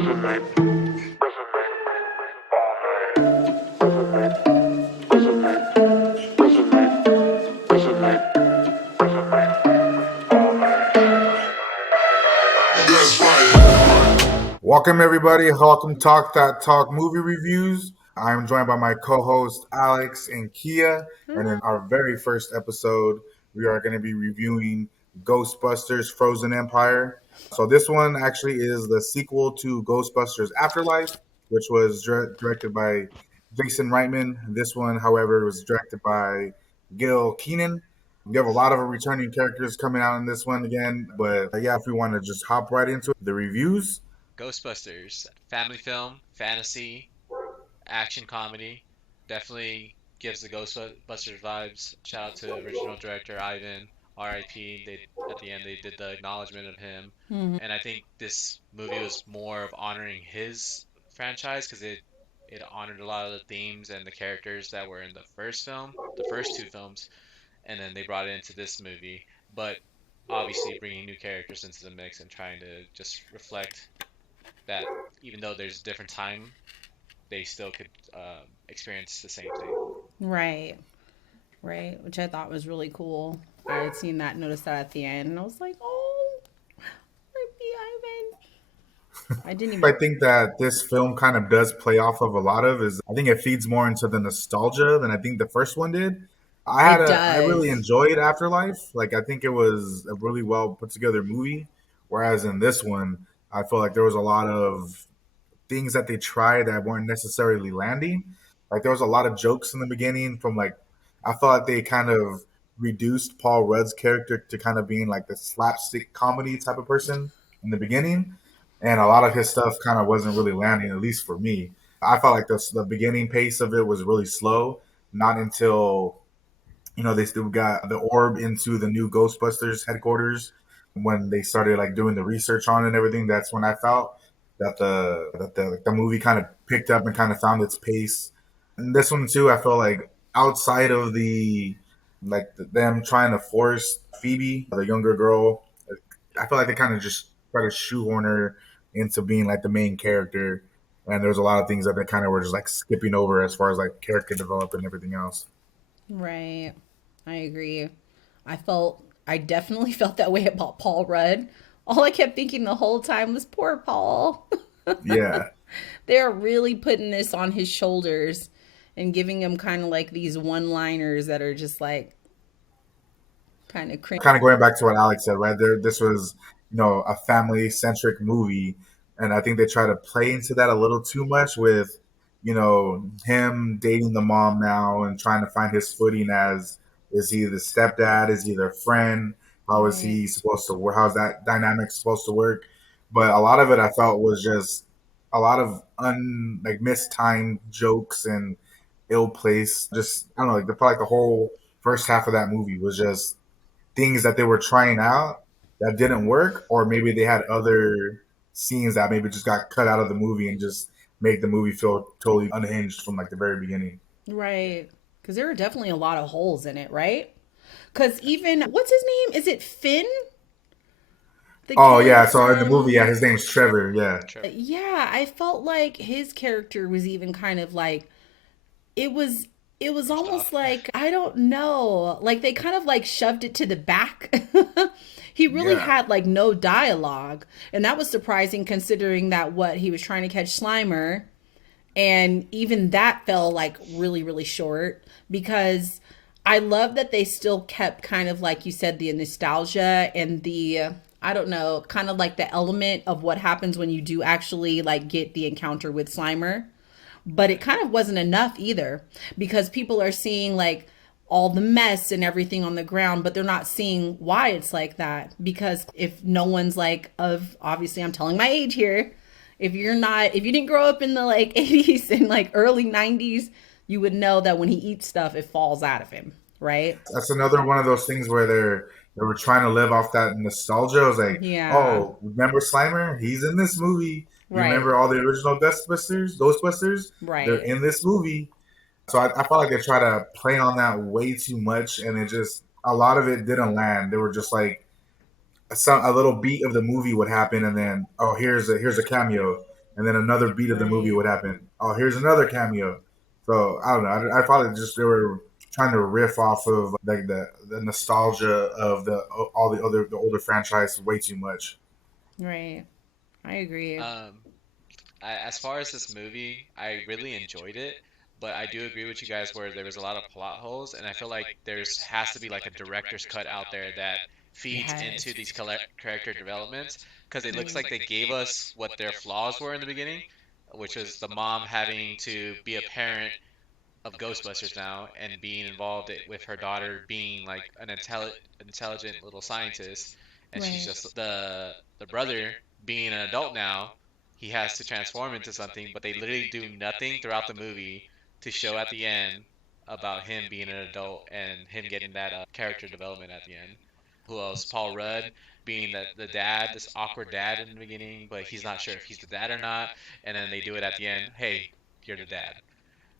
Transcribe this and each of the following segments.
Welcome everybody. Welcome Talk That Talk movie reviews. I'm joined by my co-host Alex and Kia, and in our very first episode, we are going to be reviewing Ghostbusters: Frozen Empire. So this one actually is the sequel to Ghostbusters Afterlife, which was directed by Jason Reitman. This one, however, was directed by Gil Keenan. You have a lot of returning characters coming out in this one again, but yeah, if we want to just hop right into the reviews. Ghostbusters, family film, fantasy, action comedy. Definitely gives the Ghostbusters vibes. Shout out to original director Ivan, R.I.P. They at the end they did the acknowledgement of him, and I think this movie was more of honoring his franchise because it honored a lot of the themes and the characters that were in the first film, the first two films, and then they brought it into this movie. But obviously bringing new characters into the mix and trying to just reflect that even though there's a different time, they still could experience the same thing. Right, right, which I thought was really cool. I had seen that, noticed that at the end, and I was like, oh, R.I.P. Ivan. I didn't I even. think that this film kind of does play off of a lot of is I think it feeds more into the nostalgia than I think the first one did. It I really does. enjoyed Afterlife. Like I think it was a really well put together movie. Whereas in this one, I feel like there was a lot of things that they tried that weren't necessarily landing. Like there was a lot of jokes in the beginning from like I thought they kind of reduced Paul Rudd's character to kind of being like the slapstick comedy type of person in the beginning, and a lot of his stuff kind of wasn't really landing, at least for me. I felt like the beginning pace of it was really slow. Not until they still got the orb into the new Ghostbusters headquarters when they started like doing the research on it and everything. That's when I felt that the movie kind of picked up and kind of found its pace. And this one too, I feel like outside of them trying to force Phoebe, the younger girl, I feel like they kind of just try to shoehorn her into being like the main character. And there's a lot of things that they kind of were just like skipping over as far as like character development and everything else. Right, I agree. I definitely felt that way about Paul Rudd. All I kept thinking the whole time was poor Paul. Yeah. They're really putting this on his shoulders and giving him kind of like these one liners that are just like kind of cringe. Kind of going back to what Alex said, right there, this was a family centric movie, and I think they try to play into that a little too much with him dating the mom now and trying to find his footing as is he the stepdad, is he the friend, how is Right. he supposed to work, how's that dynamic supposed to work. But a lot of it I felt was just a lot of mistimed jokes and ill placed, just I don't know, like the whole first half of that movie was just things that they were trying out that didn't work, or maybe they had other scenes that maybe just got cut out of the movie and just make the movie feel totally unhinged from like the very beginning. Right. Because there are definitely a lot of holes in it, right? Because even, what's his name? Is it Finn? The Oh kid yeah, so in the movie, yeah, from. his name's Trevor. Yeah, Trevor. Yeah, I felt like his character was even kind of like, it was. It was Pushed almost off. like, I don't know, like they kind of like shoved it to the back. He really yeah, had like no dialogue. And that was surprising considering that what he was trying to catch Slimer, and even that fell like really really short because I love that they still kept kind of like you said the nostalgia and the I don't know, kind of like the element of what happens when you do actually like get the encounter with Slimer, but it kind of wasn't enough either because people are seeing like all the mess and everything on the ground, but they're not seeing why it's like that. Because if no one's like, of obviously, I'm telling my age here, if you didn't grow up in the like 80s and like early 90s, you would know that when he eats stuff, it falls out of him, right? that's another one of those things where they were trying to live off that nostalgia. I was like, Yeah, oh, remember Slimer? He's in this movie. You right, remember all the original Ghostbusters? They're right, in this movie. So I felt like they try to play on that way too much, and it just a lot of it didn't land. They were just like a little beat of the movie would happen, and then oh here's a cameo, and then another beat of the movie Right. would happen. Oh, here's another cameo. So I don't know. I thought it just they were trying to riff off of like the nostalgia of the all the older franchise way too much. Right. I agree. Um, as far as this movie, I really enjoyed it, but I do agree with you guys where there was a lot of plot holes, and I feel like there's has to be like a director's cut out there that feeds into Yes. these character developments, because it looks like they gave us what their flaws were in the beginning, which was the mom having to be a parent of Ghostbusters now and being involved with her daughter being like an intelligent little scientist, and she's Right. just the brother being an adult now. He has to transform into something, but they literally do nothing throughout the movie to show at the end about him being an adult and him getting that character development at the end. Who else? Paul Rudd being the dad, this awkward dad in the beginning, but he's not sure if he's the dad or not, and then they do it at the end. Hey, you're the dad.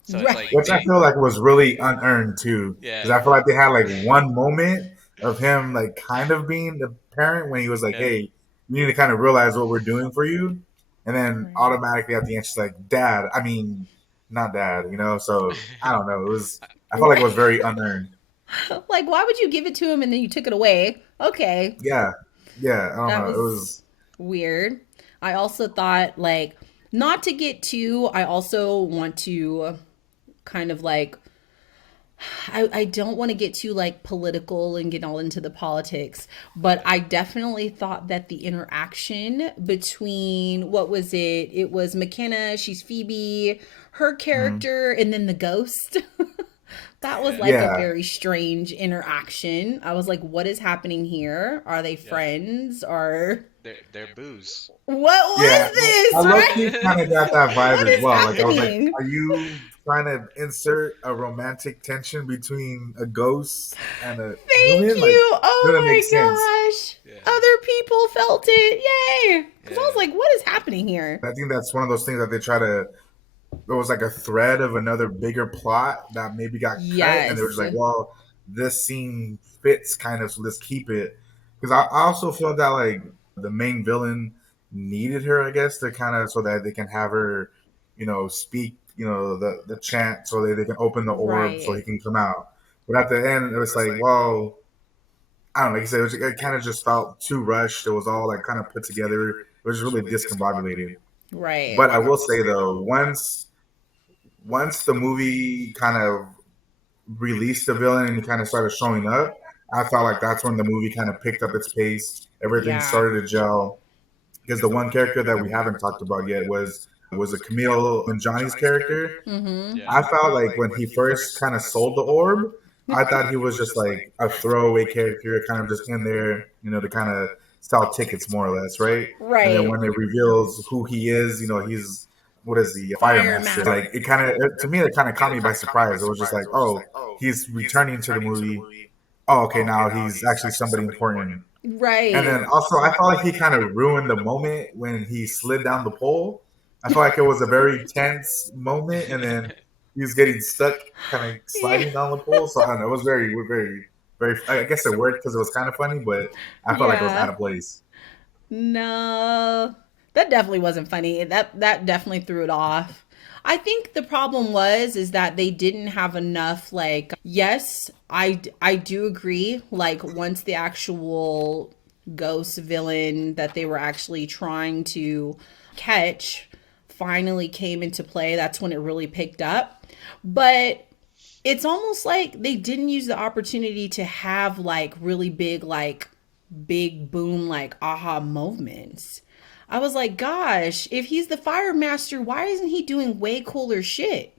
So it's like Right. Which I feel like was really unearned too, because yeah, I feel like they had like one moment of him like kind of being the parent when he was like, yeah. "Hey, you need to kind of realize what we're doing for you," and then Right. automatically at the end she's like, "Dad," I mean, not dad, you know. So I don't know. It was I felt like it Right. was very unearned. Like, why would you give it to him and then you took it away? Okay. Yeah, yeah. I don't That know. It was was weird. I also thought, like, not to get too, I also want to kind of like, I don't want to get too like political and get all into the politics, but I definitely thought that the interaction between what was it? It was McKenna, she's Phoebe, her mhm. character, and then the ghost. That was Yeah, like a Yeah, very strange interaction. I was like, what is happening here? Are they yeah. friends? Or They're booze. what yeah. was this? I low Right? key kind of got that vibe What as is well. Like I was like, happening? are you trying to insert a romantic tension between a ghost and a Thank human? Like, you. doesn't make Oh sense. my gosh. Yeah, Other people felt it. Yay. Because I yeah, was like, what is happening here? I think that's one of those things that they try to. There was like a thread of another bigger plot that maybe got cut, and they were just Yes. like, well, this scene fits kind of, so let's keep it. Because I also feel that like the main villain needed her, I guess, to kind of so that they can have her, speak, the chant, so that they can open the orb so he Right. can come out. But at the end, it was like, well, I don't know. Like I said, it kind of just felt too rushed. It was all like kind of put together. It was really discombobulated. Right. But I will say though, once the movie kind of released the villain and he kind of started showing up, I felt like that's when the movie kind of picked up its pace. Everything Yeah. started to gel. Because the one character that we haven't talked about yet was a Camille Johnny's character. Mm-hmm. yeah, I felt like when he first kind of sold the orb, I thought he was just like a throwaway character, kind of just in there, to kind of sell tickets more or less, right? And then Right. when it reveals who he is, he's what is the fire Fire master? master. Like it kind of to me, it kind of caught me by surprise. It was just like, oh, he's returning to the movie. Oh, okay, now he's actually somebody important. And Right. then also, I felt like he kind of ruined the moment when he slid down the pole. I felt like it was a very tense moment, and then he was getting stuck, kind of Yeah. sliding down the pole. So I don't know. It was very, very. I guess it worked because it was kind of funny, but I felt like it was out Yeah. of place. No, that definitely wasn't funny. That definitely threw it off. I think the problem was is that they didn't have enough like yes, I do agree like once the actual ghost villain that they were actually trying to catch finally came into play, that's when it really picked up. But it's almost like they didn't use the opportunity to have like really big boom like aha moments. I was like, gosh, if he's the fire master, why isn't he doing way cooler shit?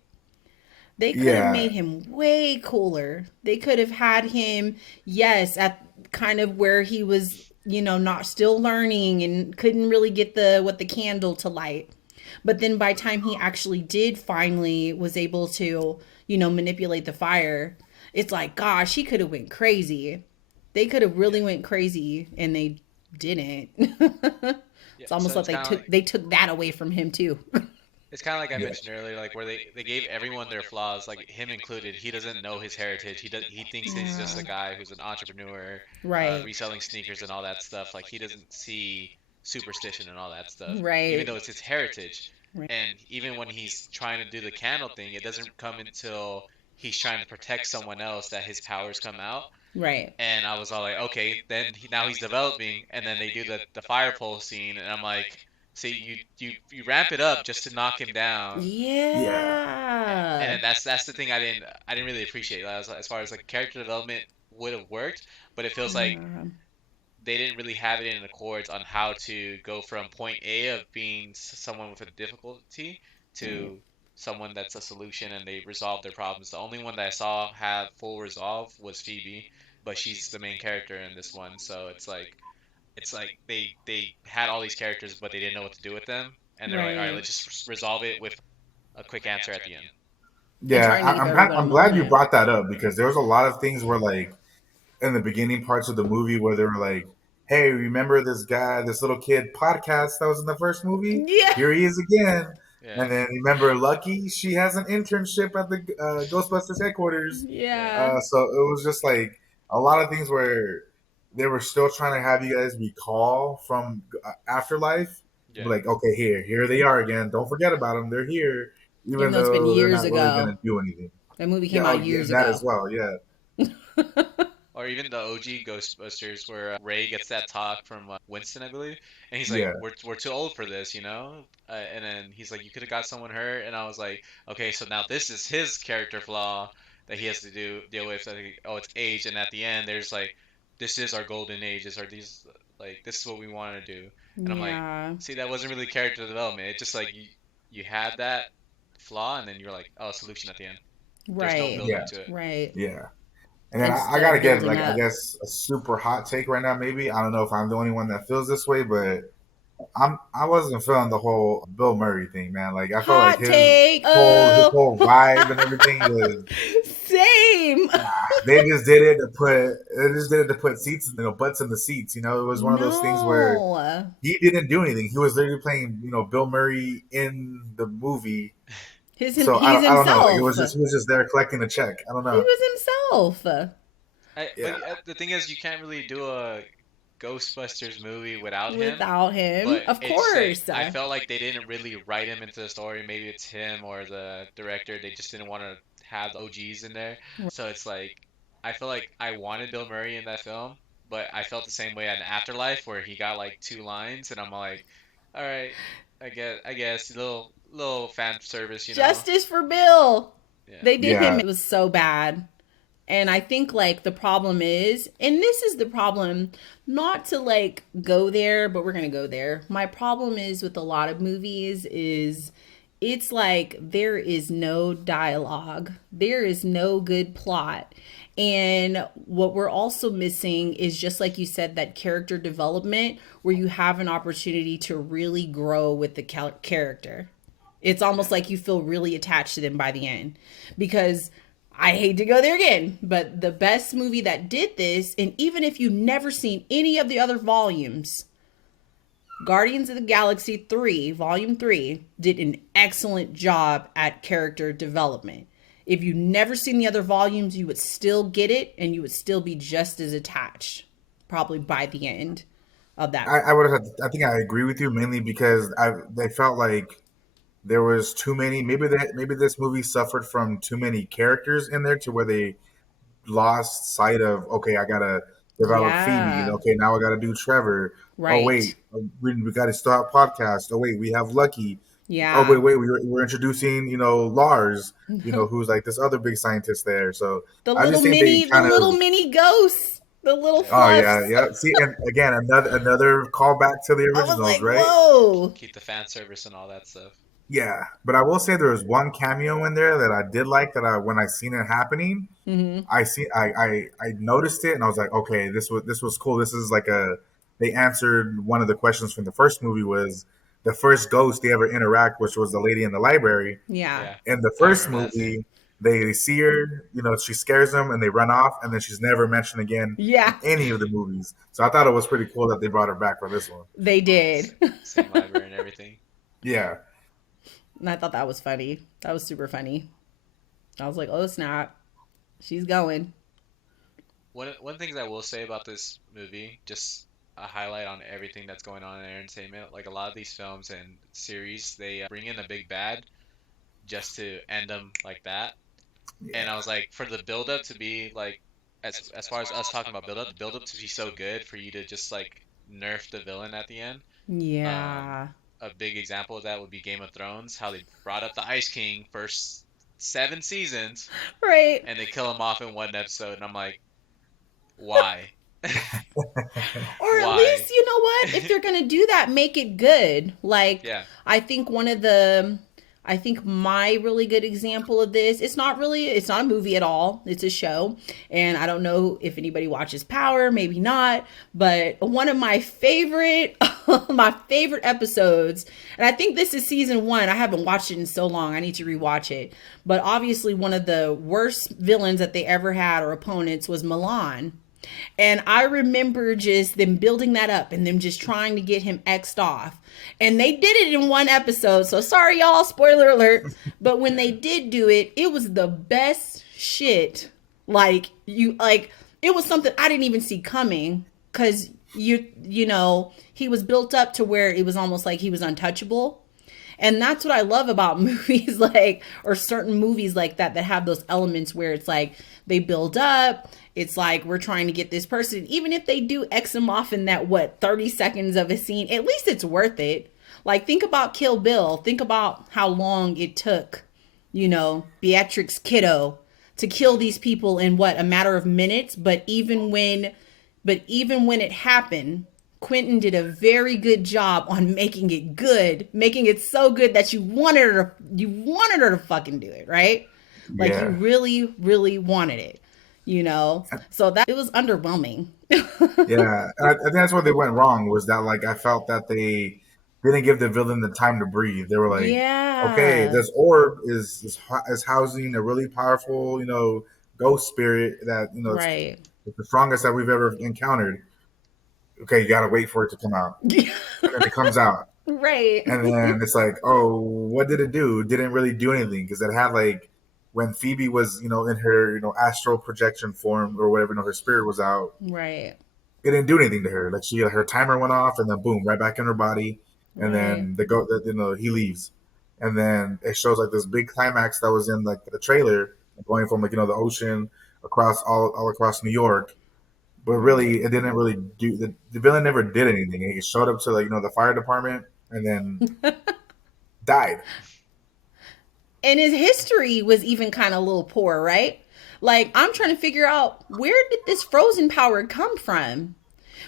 They could have Yeah, made him way cooler. They could have had him, yes, at kind of where he was, not still learning and couldn't really get the candle to light. But then by the time he actually did finally was able to, manipulate the fire, it's like, gosh, he could have went crazy. They could have yeah, really went crazy and they didn't. yeah. It's almost So like they took that away from him too. it's kind of like I yeah, mentioned earlier, like where they gave everyone their flaws, like him included. He doesn't know his heritage. He thinks he's just a Yeah. guy who's an entrepreneur, Right. reselling sneakers and all that stuff. Like he doesn't see. superstition and all that stuff, even Right. though it's his heritage. And even when he's trying to do the candle thing, it doesn't come until he's trying to protect someone else that his powers come out. Right. And I was all like, okay, then now he's developing, and then they do the fire pole scene, and I'm like, see, you ramp it up just to knock him down, Yeah. and Yeah. then that's the thing I didn't really appreciate as far as like character development would have worked, but it feels like Yeah. they didn't really have it in accords on how to go from point A of being someone with a difficulty Right. to someone that's a solution and they resolve their problems. The only one that I saw have full resolve was Phoebe, but she's the main character in this one, so it's like they had all these characters but they didn't know what to do with them, and they're like, all right, Right. let's just resolve it with a quick answer at the end. And Yeah, trying to give I'm everyone a glad you moment. brought that up because there was a lot of things where like in the beginning parts of the movie where they were like, "Hey, remember this guy, this little kid podcast that was in the first movie? Yeah. Here he is again." Yeah, And then remember Lucky? She has an internship at the Ghostbusters headquarters. yeah, Yeah. So it was just like a lot of things where they were still trying to have you guys recall from Afterlife. yeah. Like, okay, here they are again. Don't forget about them. They're here, Even even though it's been though they're years not really going ago. to do anything. That movie Yeah, came oh, out yeah, years and that as ago. well. Yeah, Or even the OG Ghostbusters where Ray gets that talk from Winston, I believe, and he's like, yeah, "We're too old for this, you know." And then he's like, "You could have got someone hurt," and I was like, "Okay, so now this is his character flaw that he has to deal with. Like, oh, it's age." And at the end, there's like, "This is our golden age. This are these like this is what we want to do." And I'm like, Yeah. "See, that wasn't really character development. It just like you had that flaw, and then you're like, oh, solution at the end. There's no Right. build up yeah, to it." Right. yeah. And then I Instead gotta of get building like I up. guess a super hot take right now. Maybe I don't know if I'm the only one that feels this way, but I wasn't feeling the whole Bill Murray thing, man. Like I felt like Hot take. his Oh. whole vibe and everything was Same. they just did it to put seats, butts in the seats. It was one of those things where No. he didn't do anything. He was literally playing Bill Murray in the movie. So He's I don't know. It himself. was just he was just there collecting a check. I don't He know. was himself. Yeah, But the thing is, you can't really do a Ghostbusters movie without him. Without him, But of it's just like course. I felt like they didn't really write him into the story. Maybe it's him or the director. They just didn't want to have the OGs in there. So it's like I feel like I wanted Bill Murray in that film, but I felt the same way at Afterlife where he got like two lines, and I'm like, all right, I guess little fan service. Justice for Bill. Yeah, They did him. yeah. It was so bad. And I think like the problem is, and this is the problem, not to like go there, but we're going to go there. My problem is with a lot of movies is it's like there is no dialogue. There is no good plot. And what we're also missing is just like you said, that character development where you have an opportunity to really grow with the character. It's yeah, almost like you feel really attached to them by the end. Because I hate to go there again, but the best movie that did this, and even if you've never seen any of the other volumes, Guardians of the Galaxy 3, Volume 3, did an excellent job at character development. If you've never seen the other volumes, you would still get it and you would still be just as attached, probably by the end of that. I would have. I think I agree with you mainly because they felt like there was too many. Maybe this movie suffered from too many characters in there to where they lost sight of, okay, I gotta develop Phoebe. Yeah, Okay, now I gotta do Trevor. Oh right. wait, we gotta start podcast. Oh wait, we have Lucky. Oh Yeah. we're introducing Lars. Who's like this other big scientist there. So I just think they The kind little of. mini ghosts, the little yeah. Oh yeah, fluffs. yeah. See, and again, another callback to the I was originals, like, right? whoa. Keep the fan service and all that stuff. Yeah, but I will say there was one cameo in there that I did like that when I seen it happening, Hmm. I noticed it and I was like, okay, this was cool. This is like they answered one of the questions from the first movie was the first ghost they ever interact, which was the lady in the library. Yeah. Yeah, In the I first remember that scene. movie, they see her, she scares them and they run off, and then she's never mentioned again in Yeah, any of the movies. So I thought it was pretty cool that they brought her back for this one. they S- did. Same library and everything. Yeah, And I thought that was funny. That was super funny. I was like, oh snap, she's going. One things I will say about this movie, just a highlight on everything that's going on in entertainment. Like a lot of these films and series, they bring in a big bad just to end them like that. And I was Yeah. like, for the build up to be like, as far as us talking about build up, the build up to be so good for you to just like nerf the villain at the end. Um, Yeah. a big example of that would be Game of Thrones, how they brought up the Ice King first 7 seasons Right. and they kill him off in one episode, and I'm like, why? Or at Why? least, you know what? If they're going to do that, make it good. Like, Yeah, I think one of the. I think my really good example of this, it's not a movie at all. It's a show. And I don't know if anybody watches Power, maybe not, but one of my favorite, my favorite episodes, and I think this is season one. I haven't watched it in so long. I need to rewatch it. But obviously, one of the worst villains that they ever had or opponents was Milan. And I remember just them building that up and them just trying to get him X'd off. And they did it in one episode. So sorry, y'all, spoiler alert. But when yeah, they did do it, it was the best shit. It was something I didn't even see coming. Cause he was built up to where it was almost like he was untouchable. And that's what I love about movies like or certain movies like that have those elements where it's like they build up. It's like we're trying to get this person, even if they do X them off in that 30 seconds of a scene, at least it's worth it. Like think about Kill Bill. Think about how long it took, Beatrix Kiddo to kill yeah, these people in what, a matter of minutes, but even when it happened, Quentin did a very good job on making it good, making it so good that you wanted her to fucking do it, right? Like you Yeah. really, really wanted it, you know. So that it was underwhelming. Yeah, I think that's where they went wrong. Was that like I felt that they didn't give the villain the time to breathe. They were like, okay, Yeah, this orb is housing a really powerful, ghost spirit that right. it's the strongest that we've ever encountered. Okay, you got to wait for it to come out, and then it comes out, Right. and then it's like, oh, what did it do? It didn't really do anything because it had like when Phoebe was, in her, astral projection form or whatever, her spirit was out, Right. it didn't do anything to her. Like her timer went off, and then boom, right back in her body, and Right. then he leaves, and then it shows like this big climax that was in like the trailer, going from like the ocean across all across New York, but really it didn't really do the villain never did anything. He showed up to like the fire department and then died. And his history was even kind of a little poor, right? Like I'm trying to figure out where did this frozen power come from?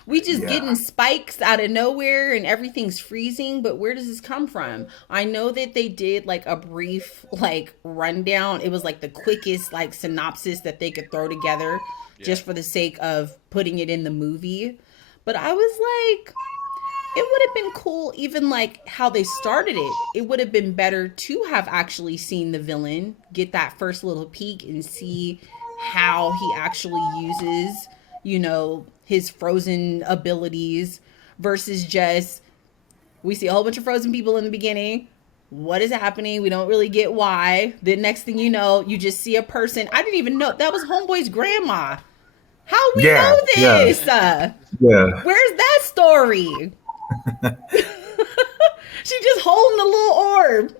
We just Yeah, getting spikes out of nowhere and everything's freezing, but where does this come from? I know that they did like a brief like rundown. It was like the quickest like synopsis that they could throw together yeah. just for the sake of putting it in the movie. But I was like, it would have been cool even like how they started it. It would have been better to have actually seen the villain, get that first little peek and see how he actually uses, his frozen abilities versus just we see a whole bunch of frozen people in the beginning. What is happening? We don't really get why. The next thing you know, you just see a person. I didn't even know that was Homeboy's grandma. How we yeah, know yeah, this? yeah, Where's that story? She just holding a little orb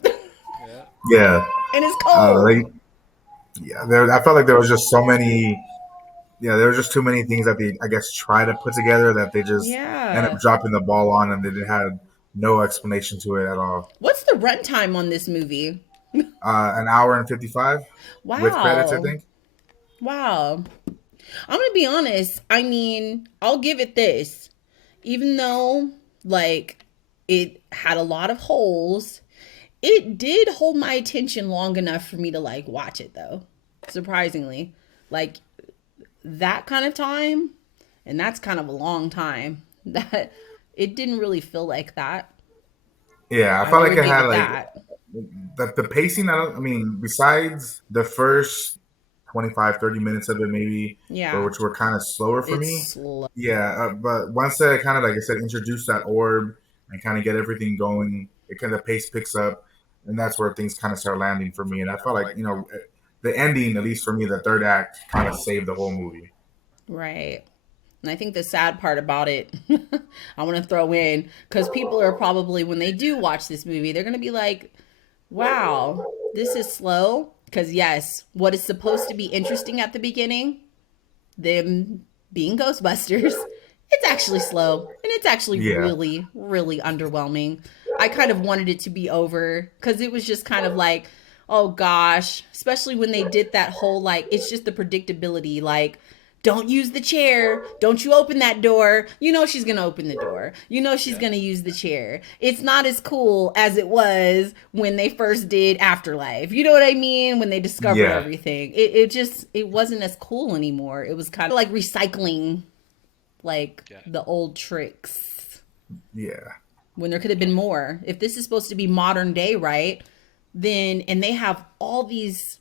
Yeah. yeah. and it's Like, cold. yeah, I felt like there was just so many. Yeah, there was just too many things that they, I guess, try to put together that they just end up Yeah. dropping the ball on, and they had no explanation to it at all. What's the runtime on this movie? An hour and 55 with credits, I Wow. think. Wow. I'm going to be honest. I mean, I'll give it this. Even though, like, it had a lot of holes, it did hold my attention long enough for me to, like, watch it, though. Surprisingly. Like, that kind of time, and that's kind of a long time, that it didn't really feel like that. Yeah, I I felt like will it give had it like that. the pacing. I mean, besides the first 25, 30 minutes of it, maybe, Yeah. which were kind of slower for It's me. slow. Yeah, but once they kind of, like I said, introduce that orb and kind of get everything going, it kind of pace picks up, and that's where things kind of start landing for me. And I felt like the ending, at least for me, the third act, kind of saved the whole movie. Right. And I think the sad part about it, I want to throw in, because people are probably, when they do watch this movie, they're going to be like, wow, this is slow. Because, yes, what is supposed to be interesting at the beginning, them being Ghostbusters, it's actually slow. And it's actually Yeah, really, really underwhelming. I kind of wanted it to be over because it was just kind of like, oh gosh, especially when they did that whole like, it's just the predictability. Like, don't use the chair. Don't you open that door. You know she's going to open the door. You know she's Yeah, going to use the chair. It's not as cool as it was when they first did Afterlife. You know what I mean? When they discovered yeah, everything. It just, it wasn't as cool anymore. It was kind of like recycling like yeah. the old tricks yeah, when there could have been more. If this is supposed to be modern day, right? Then, and they have all these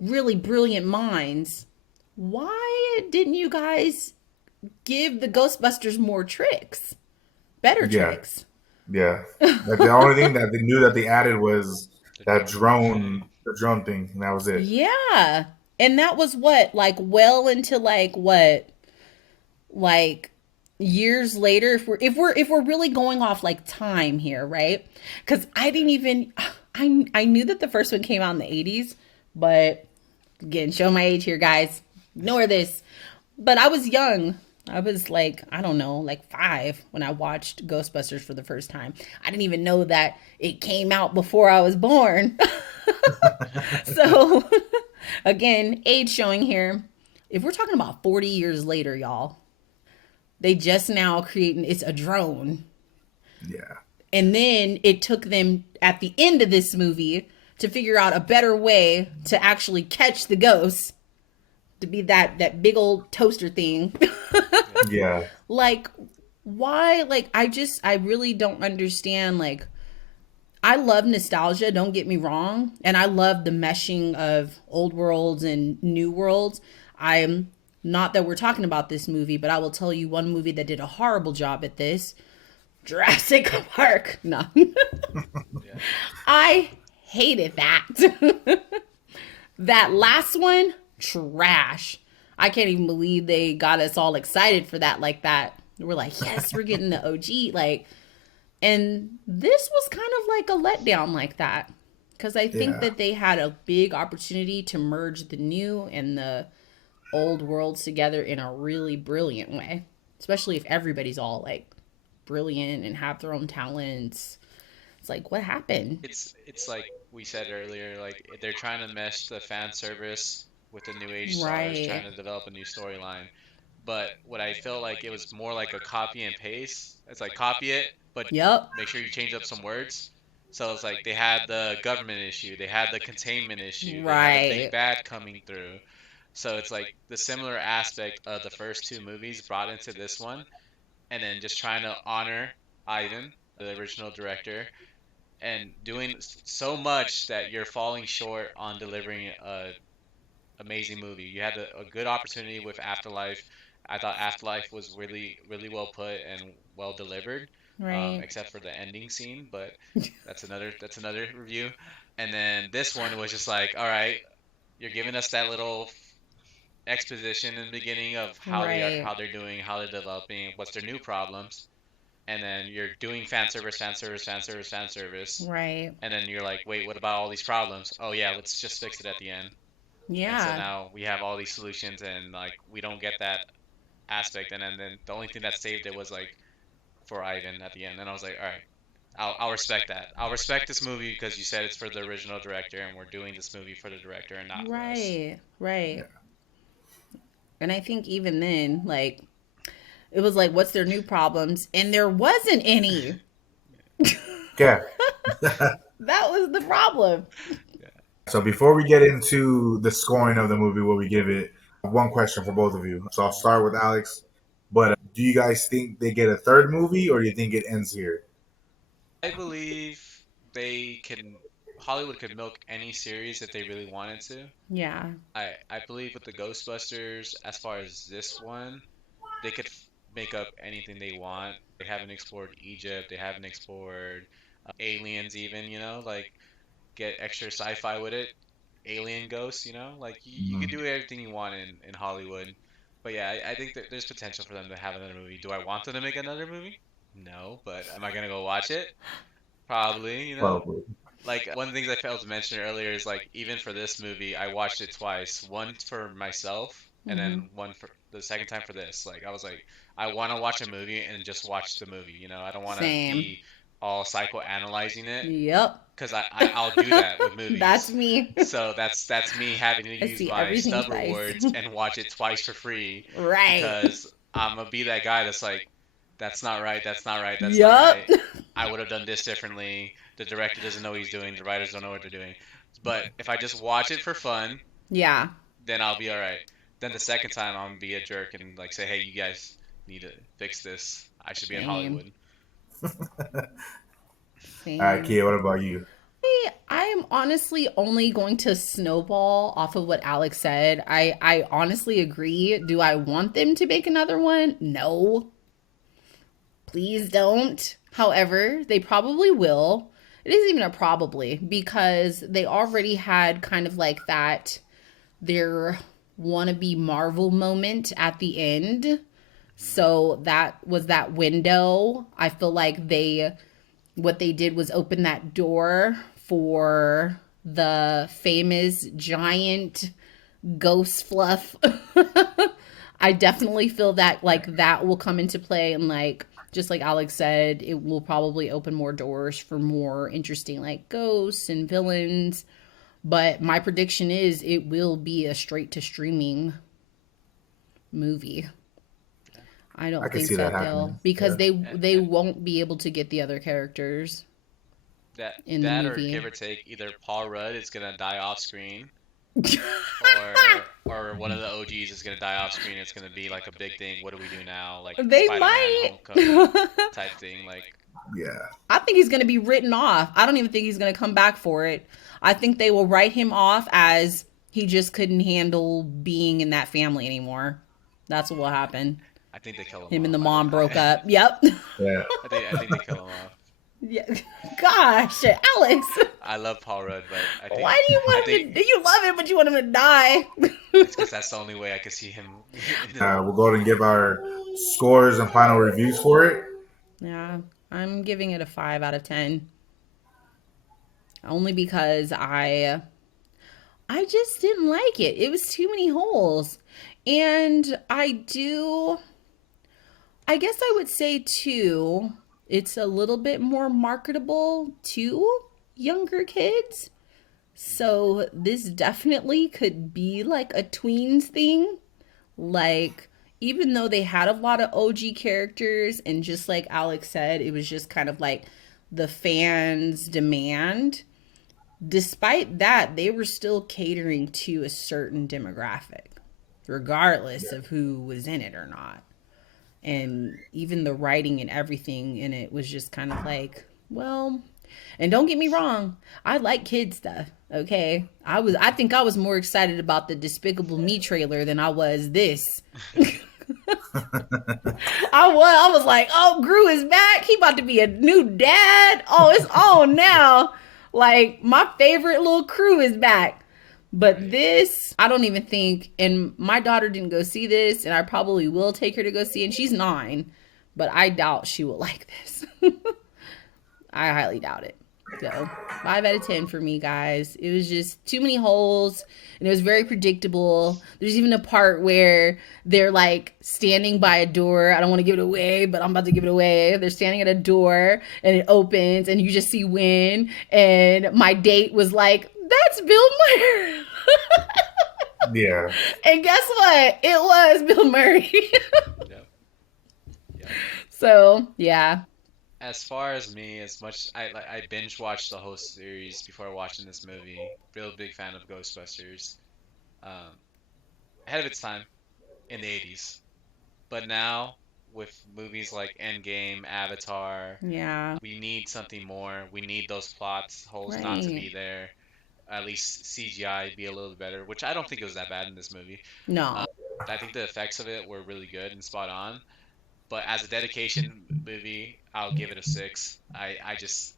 really brilliant minds, why didn't you guys give the Ghostbusters more tricks? Better yeah, tricks. yeah. Like the only thing that they knew that they added was The that drone thing. the drone thing, and that was it. Yeah. And that was what, like well into like what? Like years later, if we're really going off like time here, right? Cuz I didn't even I knew that the first one came out in the 80s, but again, show my age here, guys. Ignore this. But I was young. I was like, I don't know, like 5 when I watched Ghostbusters for the first time. I didn't even know that it came out before I was born. So, again, age showing here. If we're talking about 40 years later, y'all, they just now creating it's a drone. Yeah, And then it took them at the end of this movie to figure out a better way to actually catch the ghosts, to be that big old toaster thing. Yeah. yeah, Like, why? Like, I really don't understand. Like, I love nostalgia, don't get me wrong, and I love the meshing of old worlds and new worlds. I'm not that we're talking about this movie, but I will tell you one movie that did a horrible job at this: Jurassic Park. No, Yeah. I hated that. That last one, trash. I can't even believe they got us all excited for that like that. We're like, yes, we're getting the OG. Like, and this was kind of like a letdown like that. Because I think yeah, that they had a big opportunity to merge the new and the old worlds together in a really brilliant way. Especially if everybody's all like brilliant and have their own talents. It's like, what happened? It's like we said earlier, like they're trying to mesh the fan service with the new age stars, Right. trying to develop a new storyline. But what I felt like it was more like a copy and paste. It's like copy it, but Yep. make sure you change up some words. So it's like they had the government issue, they had the containment issue, they had the big Right. bad coming through. So it's like the similar aspect of the first two movies brought into this one, and then just trying to honor Ivan, the original director, and doing so much that you're falling short on delivering a amazing movie. You had a good opportunity with Afterlife. I thought Afterlife was really really well put and well delivered, Right. except for the ending scene, but that's another review. And then this one was just like, all right, you're giving us that little exposition in the beginning of Right. how they're doing, how they're developing, what's their new problems, and then you're doing fan service, fan service, fan service, fan service, Right. and then you're like, wait, what about all these problems? Oh yeah, let's just fix it at the end. And so Yeah. now we have all these solutions, and like we don't get that aspect. And then the only thing that saved it was like for Ivan at the end. And I was like, all right, I'll respect that. I'll respect this movie because you said it's for the original director, and we're doing this movie for the director and not for us. Right. Right. yeah, And I think even then, like, it was like, what's their new problems? And there wasn't any. yeah. That was the problem. Yeah. So before we get into the scoring of the movie, what we give it, one question for both of you. So I'll start with Alex. But do you guys think they get a third movie, or do you think it ends here? I believe they can. Hollywood could milk any series if they really wanted to. Yeah. I believe with the Ghostbusters, as far as this one, they could make up anything they want. They haven't explored Egypt. They haven't explored aliens even, like get extra sci-fi with it. Alien ghosts, like you could Mhm. do everything you want in Hollywood. But yeah, I think that there's potential for them to have another movie. Do I want them to make another movie? No, but am I gonna go watch it? Probably, you know. Probably. Like one of the things I failed to mention earlier is like even for this movie, I watched it twice. One for myself, and Hmm. then one for the second time for this. Like I was like, I want to watch a movie and just watch the movie. You know, I don't want to Same. be all psychoanalyzing it Yep. because I'll do that with That's movies. me. So that's me having to I use see my everything stub twice. rewards and watch it twice for free Right. because I'm gonna be that guy that's like, that's not right, that's not right, that's not Yup. right. I would have done this differently. The director doesn't know what he's doing. The writers don't know what they're doing. But if I just watch it for fun, Yeah. then I'll be all right. Then the second time I'm gonna be a jerk and like say, hey, you guys need to fix this. I should be in Same. Hollywood. All right, Same. Kia, what about you? I am honestly only going to snowball off of what Alex said. I honestly agree. Do I want them to make another one? No. Please don't. However, they probably will. It isn't even a probably because they already had kind of like that their wannabe Marvel moment at the end. So that was that window. I feel like they what they did was open that door for the famous giant ghost fluff. I definitely feel that like that will come into play and like just like Alex said, it will probably open more doors for more interesting like ghosts and villains. But my prediction is it will be a straight to streaming movie. Yeah. I I don't can think see so that they'll happening. because Yeah. they won't be able to get the other characters That in the that or movie. give or take, either Paul Rudd is gonna die off screen, or one of the OGs is gonna die off screen. It's gonna be like a big thing. What do we do now? Like They Spider-Man might. Homecoming type thing. Like Yeah. I think he's going to be written off. I don't even think he's going to come back for it. I think they will write him off as he just couldn't handle being in that family anymore. That's what will happen. I think they kill him Him and the off. mom broke up. Yep. Yeah. I think they kill him off. Yeah. Gosh, Alex. I love Paul Rudd, but Why do you I want think him to? Do you love him, but you want him to die? it's because that's the only way I could see him. We'll go ahead and give our scores and final reviews for it. Yeah, I'm giving it a 5 out of 10. Only because I just didn't like it. It was too many holes. And I guess I would say too, it's a little bit more marketable to younger kids. So this definitely could be like a tweens thing. Like, even though they had a lot of OG characters, and just like Alex said, it was just kind of like the fans' demand. Despite that, they were still catering to a certain demographic, regardless of who was in it or not. And even the writing and everything in it was just kind of like, well, and don't get me wrong, I like kid stuff. Okay, I think I was more excited about the Despicable Me trailer than I was this. I was like, oh, Gru is back. He about to be a new dad. Oh, it's on now. Like my favorite little crew is back. But Right. this, I don't even think, and my daughter didn't go see this, and I probably will take her to go see, and she's 9, but I doubt she will like this. I highly doubt it. So 5 out of 10 for me, guys. It was just too many holes, and it was very predictable. There's even a part where they're like standing by a door. I don't want to give it away, but I'm about to give it away. They're standing at a door, and it opens, and you just see Win. And my date was like, "That's Bill Murray." Yeah. And guess what? It was Bill Murray. Yep. Yep. So yeah, As far as me, as much I binge watched the whole series before watching this movie. Real big fan of Ghostbusters. Um, Ahead of its time in the 80s, but now with movies like Endgame, Avatar, yeah, we need something more. We need those plots holes not to right. be there. At least CGI be a little better, which I don't think it was that bad in this movie. No, Um, I think the effects of it were really good and spot on. But as a dedication movie, I'll give it a 6. I just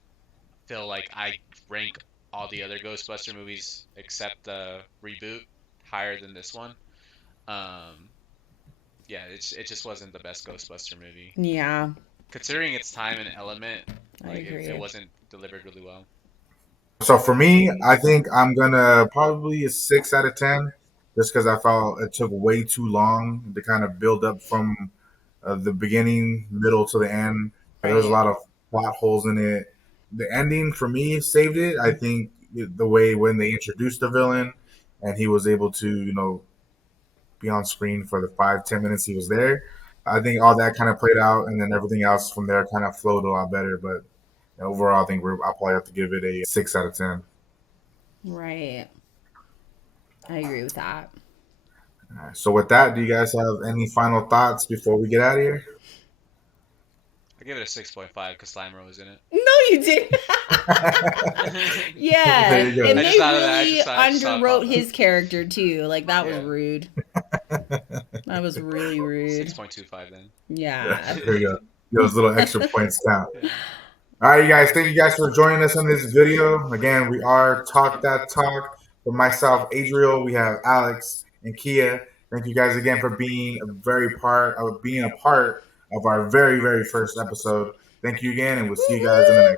feel like I rank all the other Ghostbuster movies except the reboot higher than this one. Um, yeah, it just wasn't the best Ghostbuster movie. Yeah, Considering its time and element, I like it agree. wasn't delivered really well. So for me, I think I'm gonna probably a 6 out of 10, just because I felt it took way too long to kind of build up from the beginning, middle to the end. There was a Right. lot of plot holes in it. The ending for me saved it. I think the way when they introduced the villain and he was able to, be on screen for the 5-10 minutes he was there. I think all that kind of played out, and then everything else from there kind of flowed a lot better. But overall, I think I'll probably have to give it a 6 out of 10. Right. I agree with that. All right, so with that, do you guys have any final thoughts before we get out of here? I give it a 6.5 because Slimer was in it. No, you didn't. There Yeah, you and go. I just they thought of that. really I just saw it pop underwrote up. his character too. Like that was Yeah, rude. That was really rude. 6.25 then. Yeah, Yeah. there you go. Those little extra points count. Yeah. All right, you guys. Thank you guys for joining us on this video. Again, we are Talk That Talk. For myself, Adriel, we have Alex and Kia. Thank you guys again for being a part of our very, very first episode. Thank you again, and we'll see you guys in the next.